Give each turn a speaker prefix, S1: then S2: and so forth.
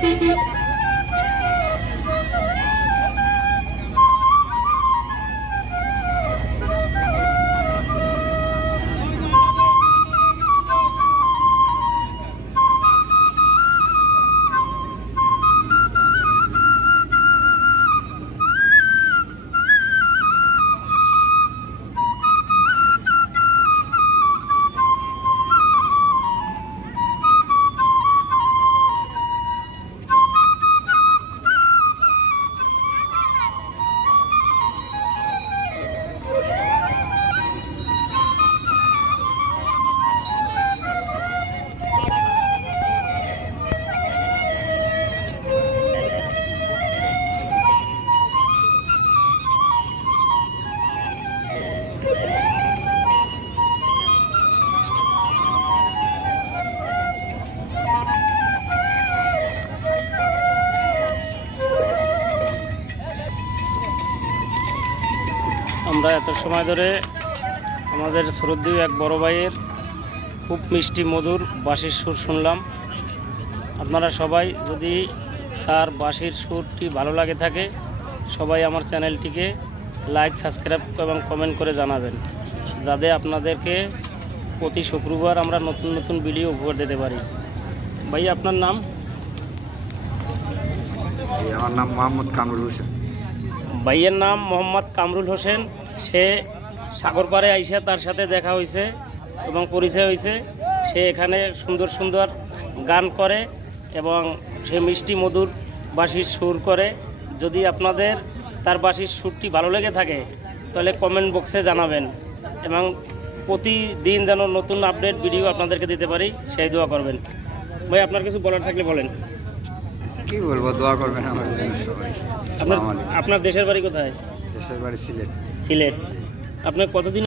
S1: Thank you. আমরা এত সময় ধরে আমাদের শ্রদ্ধেয় এক বড় ভাইয়ের খুব মিষ্টি মধুর বাঁশির সুর শুনলাম। আপনারা সবাই যদি তার বাঁশির সুরটি ভালো লাগে থাকে, সবাই আমার চ্যানেলটিকে লাইক, সাবস্ক্রাইব এবং কমেন্ট করে জানাবেন। যাতে আপনাদেরকে প্রতি শুক্রবার আমরা নতুন নতুন ভিডিও উপহার দিতে পারি। ভাই, আপনার নাম?
S2: আমার নাম মোহাম্মদ কামরুল হোসেন।
S1: ভাইয়ের নাম মোহাম্মদ কামরুল হোসেন। সে সাগরপাড়ে আইসা তার সাথে দেখা হয়েছে এবং পরিচয় হয়েছে সে এখানে সুন্দর সুন্দর গান করে এবং সে মিষ্টি মধুর বাসির সুর করে। যদি আপনাদের তার বাঁশির সুরটি ভালো লেগে থাকে, তাহলে কমেন্ট বক্সে জানাবেন এবং প্রতিদিন যেন নতুন আপডেট ভিডিও আপনাদেরকে দিতে পারি, সেই দোয়া করবেন। ভাই, আপনার কিছু বলার থাকলে বলেন।
S2: কি বলব দোয়া করবেন আমার জন্য সবাই।
S1: আপনার আপনার দেশের বাড়ি কোথায়?
S2: দেশের বাড়ি সিলেট।
S1: সিলেট। আপনার কতদিন